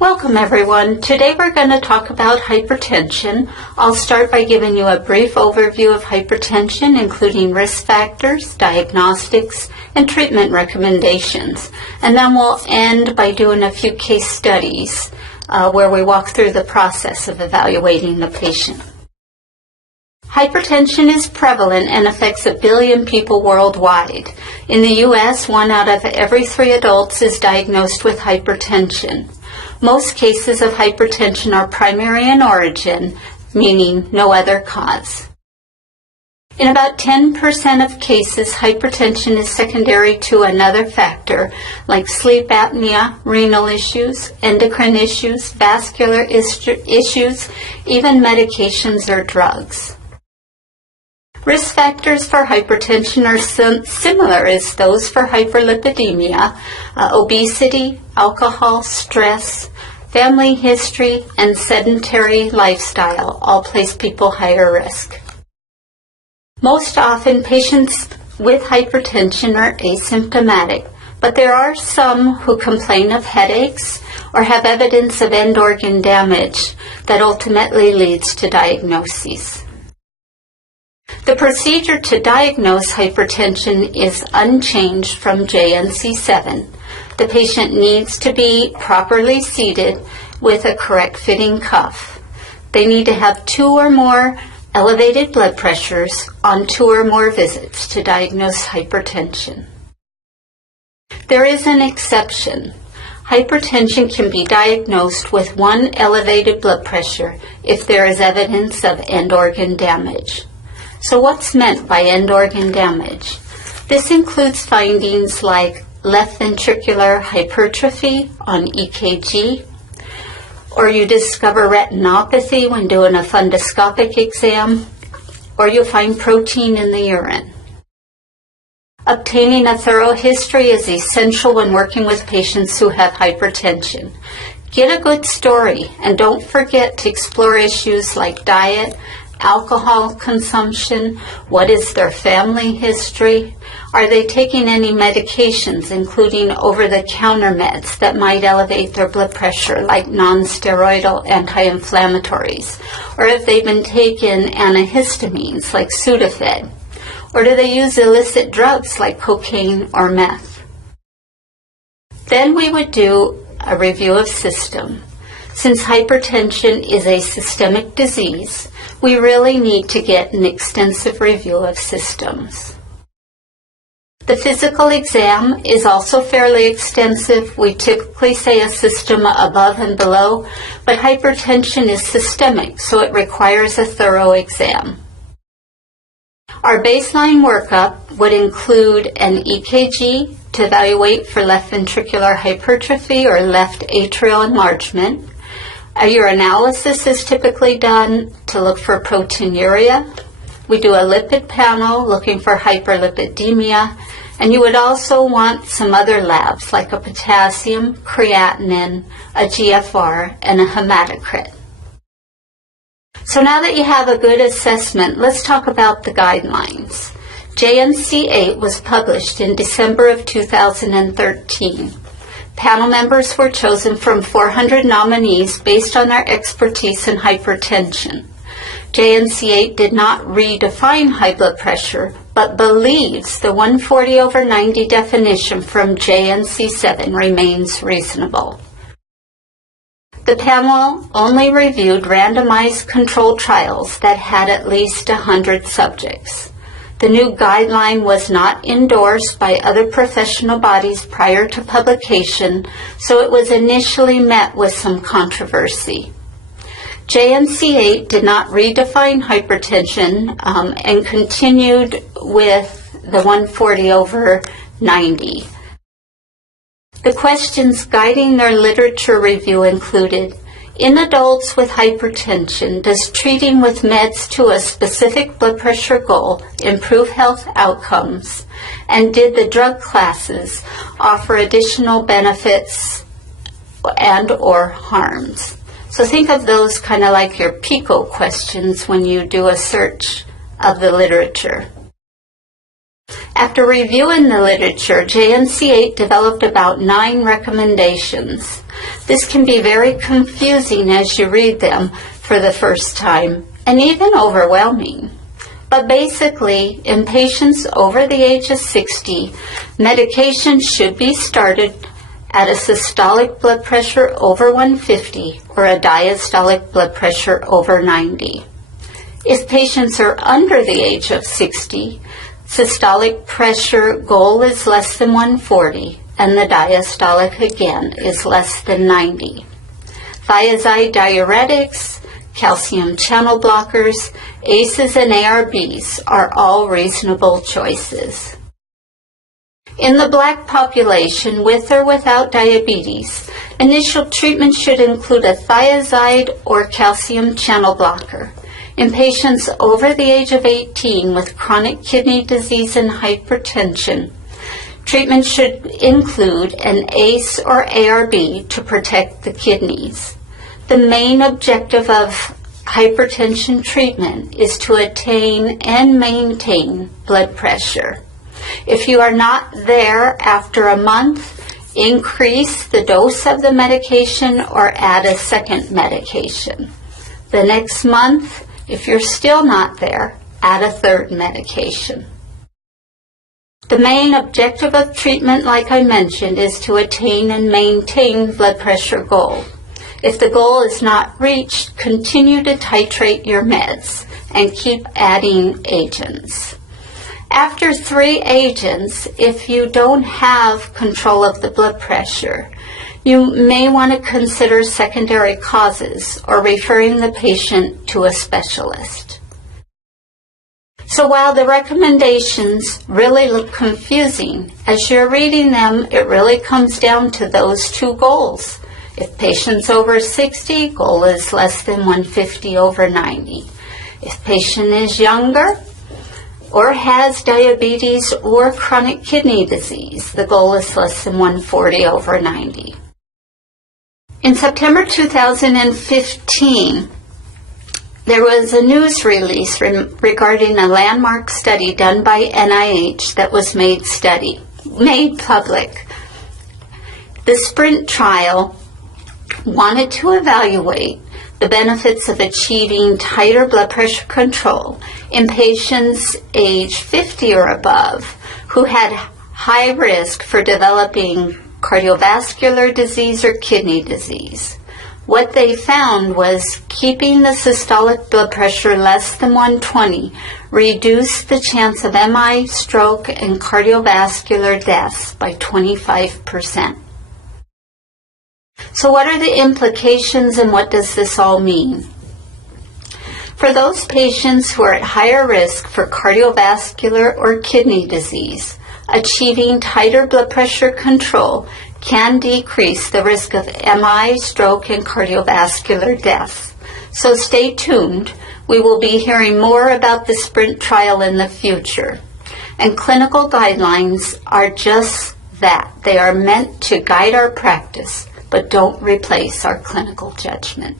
Welcome everyone. Today we're going to talk about hypertension. I'll start by giving you a brief overview of hypertension, including risk factors, diagnostics, and treatment recommendations. And then we'll end by doing a few case studies where we walk through the process of evaluating the patient. Hypertension is prevalent and affects 1 billion people worldwide. In the U.S., 1 out of every 3 adults is diagnosed with hypertension. Most cases of hypertension are primary in origin, meaning no other cause. In about 10% of cases, hypertension is secondary to another factor like sleep apnea, renal issues, endocrine issues, vascular issues, even medications or drugs. Risk factors for hypertension are similar as those for hyperlipidemia. Obesity, alcohol, stress, family history, and sedentary lifestyle all place people higher risk. Most often, patients with hypertension are asymptomatic, but there are some who complain of headaches or have evidence of end organ damage that ultimately leads to diagnoses. The procedure to diagnose hypertension is unchanged from JNC7. The patient needs to be properly seated with a correct fitting cuff. They need to have 2 or more elevated blood pressures on 2 or more visits to diagnose hypertension. There is an exception. Hypertension can be diagnosed with 1 elevated blood pressure if there is evidence of end organ damage. So what's meant by end organ damage? This includes findings like left ventricular hypertrophy on EKG, or you discover retinopathy when doing a fundoscopic exam, or you find protein in the urine. Obtaining a thorough history is essential when working with patients who have hypertension. Get a good story, and don't forget to explore issues like diet, alcohol consumption, what is their family history, are they taking any medications, including over-the-counter meds that might elevate their blood pressure, like non-steroidal anti-inflammatories, or have they been taking antihistamines like Sudafed, or do they use illicit drugs like cocaine or meth? Then we would do a review of system. Since hypertension is a systemic disease, we really need to get an extensive review of systems. The physical exam is also fairly extensive. We typically say a system above and below, but hypertension is systemic, so it requires a thorough exam. Our baseline workup would include an EKG to evaluate for left ventricular hypertrophy or left atrial enlargement. A urinalysis is typically done to look for proteinuria. We do a lipid panel looking for hyperlipidemia, and you would also want some other labs like a potassium, creatinine, a GFR, and a hematocrit. So now that you have a good assessment, let's talk about the guidelines. JNC8 was published in December of 2013. Panel members were chosen from 400 nominees based on their expertise in hypertension. JNC8 did not redefine high blood pressure, but believes the 140/90 definition from JNC7 remains reasonable. The panel only reviewed randomized controlled trials that had at least 100 subjects. The new guideline was not endorsed by other professional bodies prior to publication, so it was initially met with some controversy. JNC8 did not redefine hypertension and continued with the 140/90. The questions guiding their literature review included: in adults with hypertension, does treating with meds to a specific blood pressure goal improve health outcomes? And did the drug classes offer additional benefits and or harms? So think of those kind of like your PICO questions when you do a search of the literature. After reviewing the literature, JNC8 developed about 9 recommendations. This can be very confusing as you read them for the first time, and even overwhelming. But basically, in patients over the age of 60, medication should be started at a systolic blood pressure over 150 or a diastolic blood pressure over 90. If patients are under the age of 60, systolic pressure goal is less than 140, and the diastolic again is less than 90. Thiazide diuretics, calcium channel blockers, ACEs, and ARBs are all reasonable choices. In the Black population, with or without diabetes, initial treatment should include a thiazide or calcium channel blocker. In patients over the age of 18 with chronic kidney disease and hypertension, treatment should include an ACE or ARB to protect the kidneys. The main objective of hypertension treatment is to attain and maintain blood pressure. If you are not there after a month, increase the dose of the medication or add a second medication. The next month, if you're still not there, add a third medication. The main objective of treatment, like I mentioned, is to attain and maintain blood pressure goal. If the goal is not reached, continue to titrate your meds and keep adding agents. After 3 agents, if you don't have control of the blood pressure, you may want to consider secondary causes or referring the patient to a specialist. So while the recommendations really look confusing, as you're reading them, it really comes down to those 2 goals. If patient's over 60, goal is less than 150 over 90. If patient is younger or has diabetes or chronic kidney disease, the goal is less than 140 over 90. In September 2015, there was a news release regarding a landmark study done by NIH that was made public. The SPRINT trial wanted to evaluate the benefits of achieving tighter blood pressure control in patients age 50 or above who had high risk for developing cardiovascular disease or kidney disease. What they found was keeping the systolic blood pressure less than 120 reduced the chance of MI, stroke, and cardiovascular deaths by 25%. So what are the implications and what does this all mean? For those patients who are at higher risk for cardiovascular or kidney disease, achieving tighter blood pressure control can decrease the risk of MI, stroke, and cardiovascular death. So stay tuned. We will be hearing more about the SPRINT trial in the future. And clinical guidelines are just that. They are meant to guide our practice, but don't replace our clinical judgment.